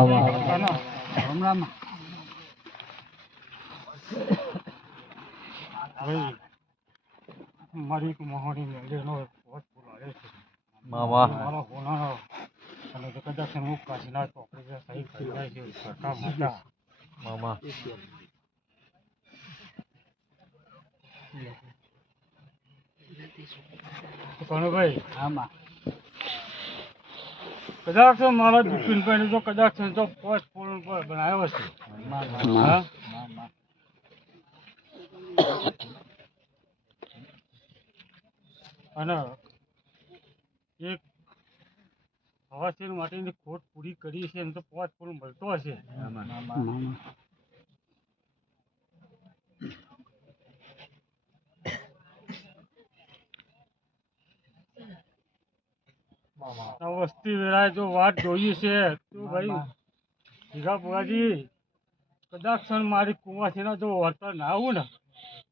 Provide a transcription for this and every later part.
હમણાં હમણાં મારી મોહણી નજરનો વોટ બોલાવે છે મામા. મારો હા મા કદાચ તો મારા બિપિનભાઈ જો કદાચ તો પોચ ફૂલ પર બનાવ્યો છે. અને એક હવાસીર માટેની ખોટ પૂરી કરી છે એમ તો પોચ ફોન મળતો હશે. વસ્તી વેરાય જો વાત જોઈએ છે તો ભાઈ ભીગા કદાચ છે મારી કુંવાસીના જો વળતર ના આવું ને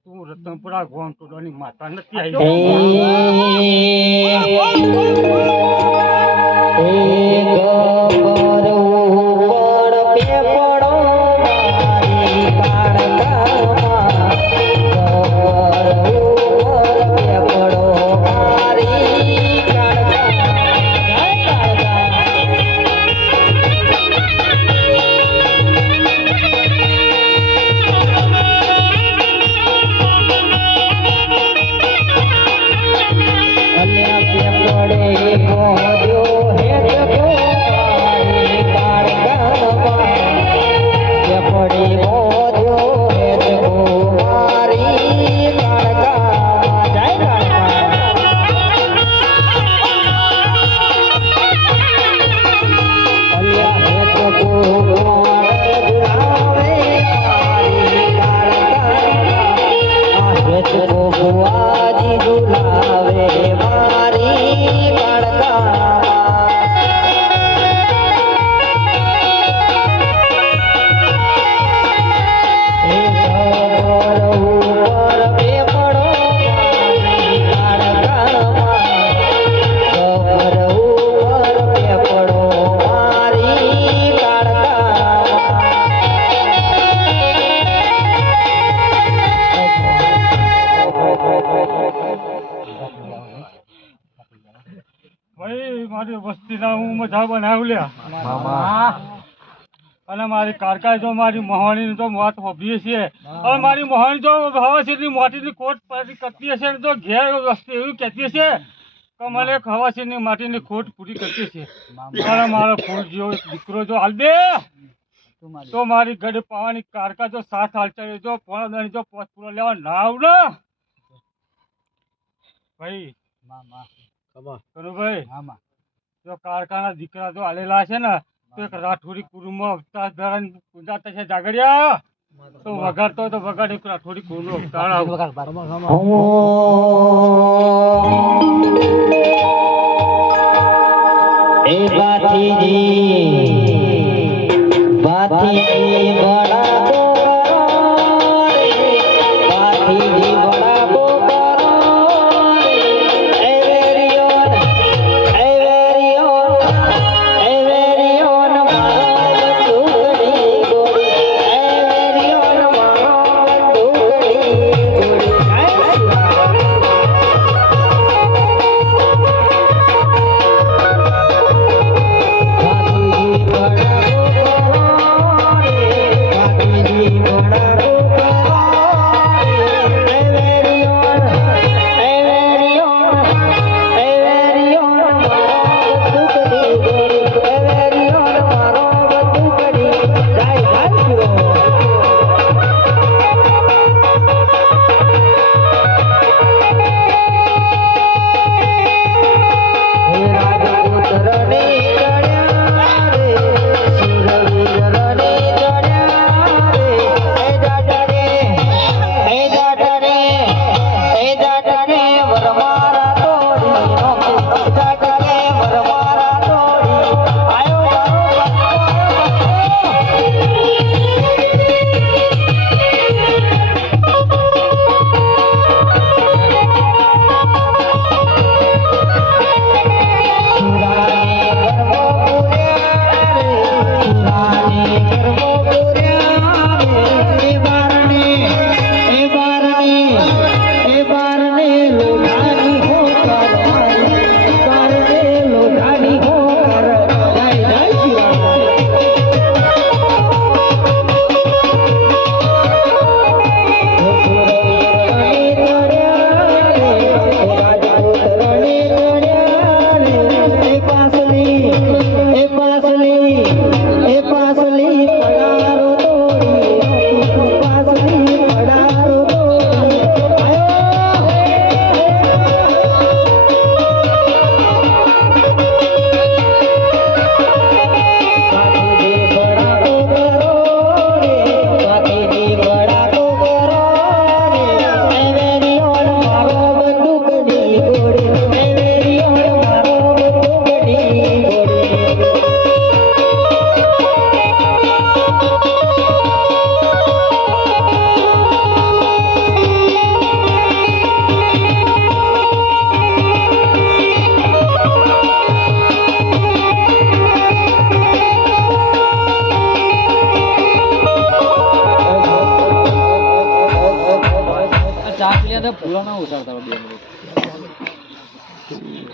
તો હું રતનપુરા ગોમ ટોડાની માતા નથી આવી. Oh, મારી વસ્તીના હું મજા બનાવ્યા અને મારી કારકા જો મારી મોહણી તો મોત હોભી છે અને મારી મોહણી જો હવે છે મોટીની ખોટ પૂરી કરતી હશે ને તો ઘેર વસ્તી એવી કહેતી છે કે મને એક હવાસીની માટીની ખોટ પૂરી કરતી છે અને મારો ફૂલ જેવો દીકરો જો હાલ દે તો મારી. ગઢ પાવાની કારકા જો સાત હાલ ચાલે જો પોણા દણી જો પોચ પૂરો લેવા ના. આવ ને ભાઈ. કનુભાઈ જો કારખાના દીકરા જો આલેલા છે ને, તો એક રાઠોડી કુરુમાં અવતાર ધરાને પૂજા થશે. જાગડિયા તો વગાડતો તો વગાડ, એક રાઠોડી કુરુનો અવતાર. એ બાથીજી બાથીજી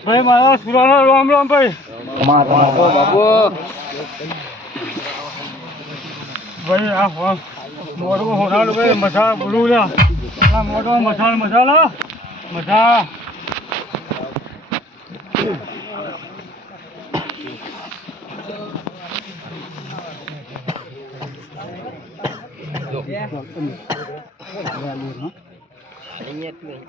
ભાઈ મારા સુરાનો રામ રામ ભાઈ. બાપુ ભાઈ આ મોટો હોનાર ભાઈ મસા બોલું આ મોટો મસાલ મસાલા મસા Ingat nih.